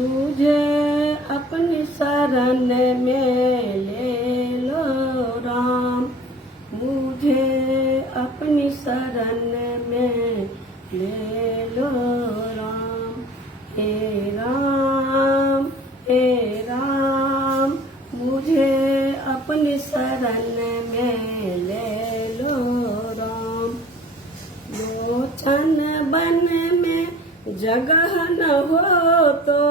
मुझे अपनी शरण में ले लो राम, मुझे अपनी शरण में ले लो राम। हे राम हे राम, मुझे अपनी शरण में ले लो राम। लोचन बन में जगह न हो तो,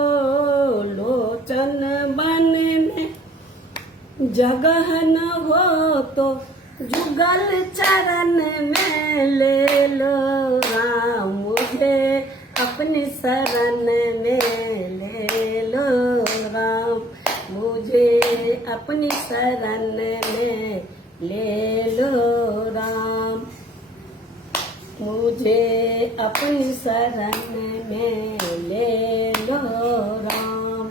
लोचन बन में जगह न हो तो, जुगल चरण में ले लो राम, मुझे अपनी शरण में ले लो राम, मुझे अपनी शरण में ले लो राम, मुझे अपनी शरण में ले लो राम।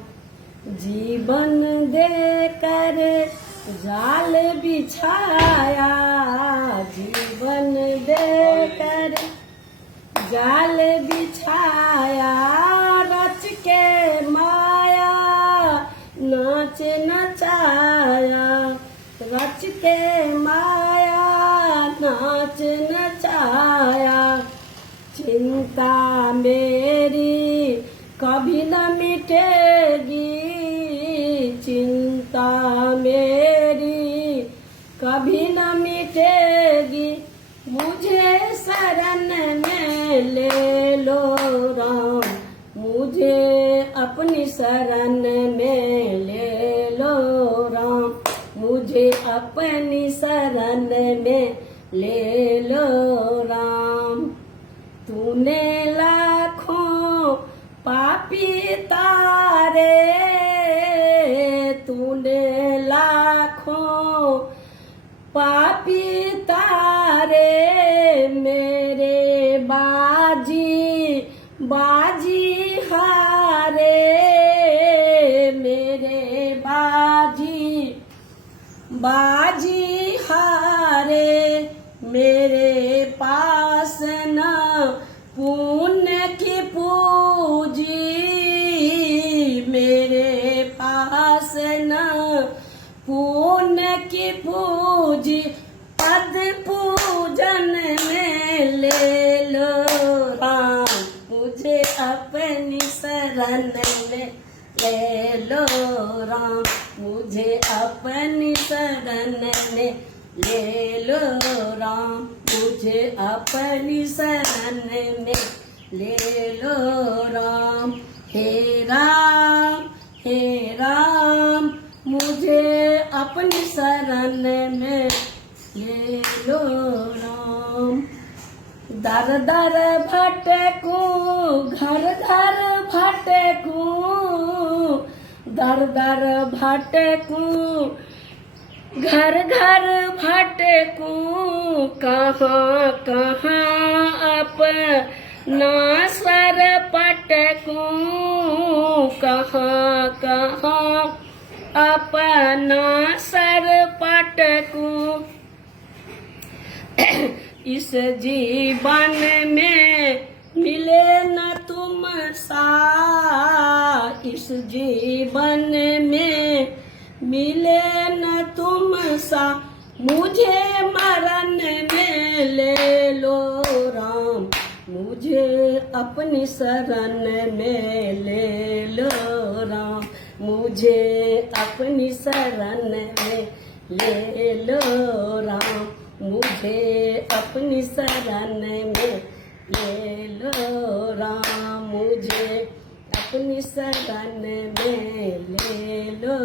जीवन देकर जाल बिछाया, जीवन देकर जाल बिछाया, रच के माया नाच नचाया, रच के माया नाच नचाया। चिंता मेरी कभी न मिटेगी, चिंता मेरी कभी न मिटेगी, मुझे शरण में ले लो राम, मुझे अपनी शरण में ले लो राम, मुझे अपनी शरण में ले लो राम। तूने लाखों पापी तारे, तूने लाखों पापी तारे, मेरे बाजी बाजी हारे, मेरे बाजी बाजी हारे। मेरे पास न पुण्य की पूंजी, मेरे पास न पुण्य की पूंजी, पद पूजन में ले लो राम, मुझे अपनी शरण में ले लो राम, मुझे अपनी शरण में ले लो राम, मुझे अपनी शरण में ले लो राम। हे राम, मुझे अपनी शरण में ले लो राम। दर दर भटकूं, घर घर भटकूं, दर दर भटकूं, घर घर भटकूं, कहाँ कहाँ अपना स्वर पटकूं, कहाँ कहाँ अपना सर पटकूं। इस जीवन में मिले न तुम सा, इस जीवन में मिले न तुम सा, मुझे मरण में ले लो राम, मुझे अपनी शरण में ले लो राम, मुझे अपनी शरण में ले लो राम, मुझे अपनी शरण में ले लो राम, मुझे अपनी शरण में ले लो